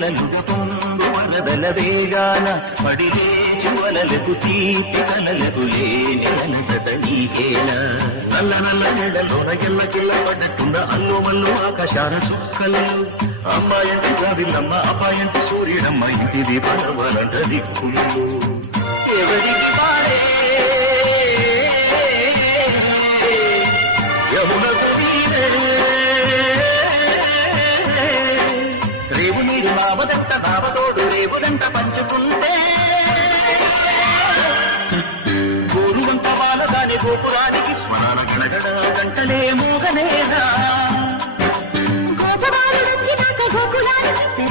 కలలుగ పొందు వరదల వేగాన పడిలేచు వలలకు తీపి కలలకు లేని అలసట నీకేలా నల్ల నల్ల నెడలోన ఎల్ల కిల్ల పడ్డట్టున్న అల్లు మల్లు ఆకాశాల చుక్కలు అమ్మాయంటి జాబిల్లమ్మ అబ్బాయంటి సూర్యుడమ్మ ఇంటిది పరవరంట దిక్కులు ఎవరికి పాడే యమునకు రేవు నీరు నావదంట నావతోడు రేవుదంట పంచుకుంటే గోరువంట వాళ్ళదాని గోపురానికి స్మరణ గడగడ గంటలే మూగనేదా గోపురాలు నుంచి గోకులానికి